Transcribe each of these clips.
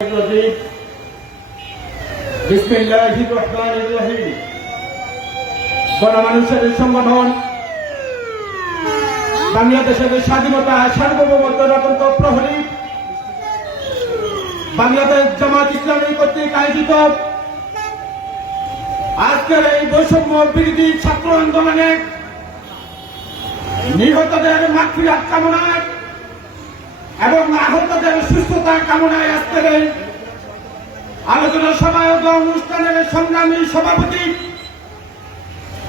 الرجيم بسم الله الرحمن الرحيم গণমানুষের সংগঠন বাংলাদেশের স্বাধীনতা সার্বভৌমত্ব রতন্ত প্রহরী বাংলাদেশ জামাত ইসলামী কর্তৃক আয়োজিত আজকের এই বৈষম্য বিরোধী ছাত্র আন্দোলনে নিহতদের মাতৃহাত কামনায় এবং আহতদের সুস্থতা কামনায় আজকের এই আলোচনা সভায় অনুষ্ঠানের সংগ্রামী সভাপতি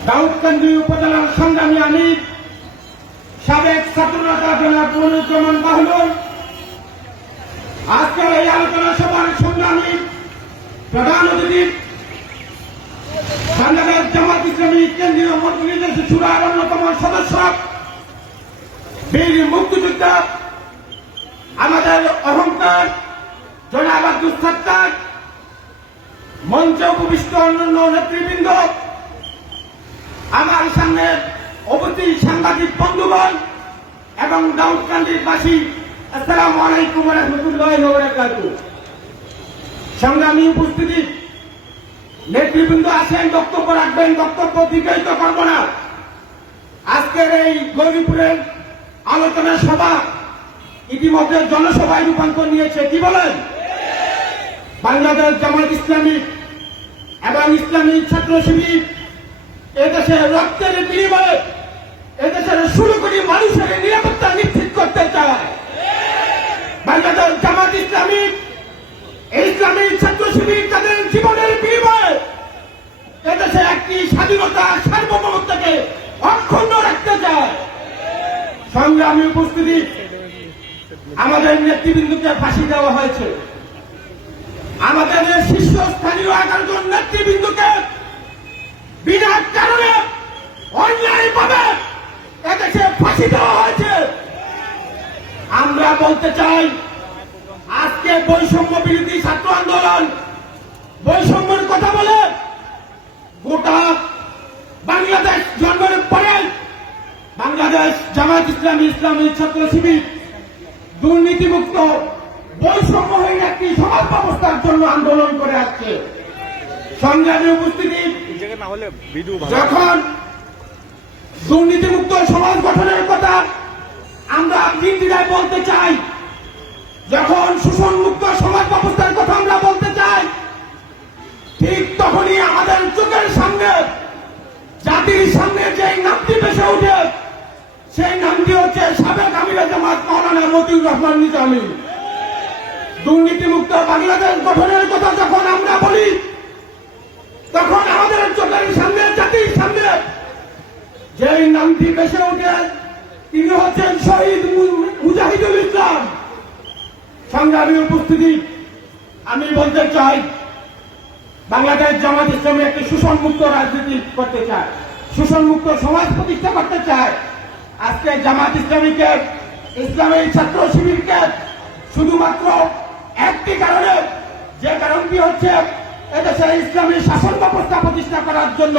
দাউদকান্দি উপজেলার সংগ্রামী আমি সাবেক ছাত্রনেতা জনাব মনুজ্জামান বাহলুল আজকের এই আলোচনা সভার সংগ্রামী প্রধান অতিথি বাংলাদেশ জামাত ইসলামী কেন্দ্রীয় মন্ত্রী সুরার অন্যতম সদস্য বীর মুক্তিযোদ্ধা মঞ্চে উপবিষ্ট অন্যান্য নেতৃবৃন্দ, আমার সামনে অবধি সাংবাদিক বন্ধুগণ এবং দাউদকান্দির বাসী আসসালামু আলাইকুম রহমতুল্লাহ সংগ্রামী উপস্থিতি, নেতৃবৃন্দ আসেন বক্তব্য রাখবেন, বক্তব্য দীর্ঘায়িত করব না। আজকের এই গৌরীপুরের আলোচনা সভা ইতিমধ্যে জনসভায় রূপান্তর নিয়েছে, কি বলেন? বাংলাদেশ জামাত ইসলামী এবং ইসলামী ছাত্র শিবির এদেশের রক্তের বিনিময়ে এদেশের ষোলো কোটি মানুষের নিরাপত্তা নিশ্চিত করতে চায়। বাংলাদেশ জামাত ইসলামী ইসলামী ছাত্র শিবির তাদের জীবনের বিনিময়ে এদেশে একটি স্বাধীনতা সার্বভৌমত্বকে অক্ষুণ্ণ রাখতে চায়। সংগ্রামী উপস্থিতি আমাদের নেতৃবৃন্দকে ফাঁসি দেওয়া হয়েছে। আমাদের শীর্ষস্থানীয় নেতৃবৃন্দকে বিনা কারণে এদেশে ফাঁসি দেওয়া হয়েছে। আমরা বলতে চাই, আজকে বৈষম্য বিরোধী ছাত্র আন্দোলন বৈষম্যের কথা বলে গোটা বাংলাদেশ জন্মের পরে বাংলাদেশ জামাত ইসলামী ইসলামী ছাত্র শিবির দুর্নীতিমুক্ত বৈষম্যহীন একটি জন্য আন্দোলন করে আসছে। সংগ্রামী উপস্থিতি। যখন দুর্নীতিমুক্ত সমাজ গঠনের কথা আমরা দিনদিনায় বলতে চাই, যখন শোষণমুক্ত সমাজ ব্যবস্থার কথা আমরা বলতে চাই, ঠিক তখনই আমাদের চোখের সামনে, জাতির সামনে যে নামটি ভেসে উঠে সেই নামটি হচ্ছে সাবেক আমিরা জামাত মৌলানা মতিউর রহমান নিজামী। দুর্নীতিমুক্ত বাংলাদেশ গঠনের কথা যখন আমরা বলি, তখন আমাদের চোখের সামনে, জাতির সামনে যেই নামটি ভেসে ওঠে, তিনি হচ্ছেন শহীদ মুজাহিদুল ইসলাম। সংগ্রামী উপস্থিতি, আমি বলতে চাই, বাংলাদেশ জামাত ইসলামী একটি শোষণমুক্ত রাজনীতি করতে চায় শোষণমুক্ত সমাজ প্রতিষ্ঠা করতে চায়। আজকে জামাত ইসলামীকে, ইসলামী ছাত্র শিবিরকে শুধুমাত্র একটি কারণে, যে কারণটি হচ্ছে এদেশে ইসলামী শাসন ব্যবস্থা প্রতিষ্ঠা করার জন্য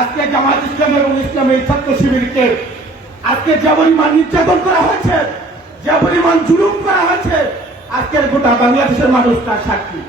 আজকে জামাত ইসলাম এবং ইসলামী ছাত্র শিবিরকে আজকে যে পরিমাণ নির্যাতন করা হয়েছে, যে পরিমাণ জুলুম করা হয়েছে, আজকের গোটা বাংলাদেশের মানুষ তার সাক্ষী।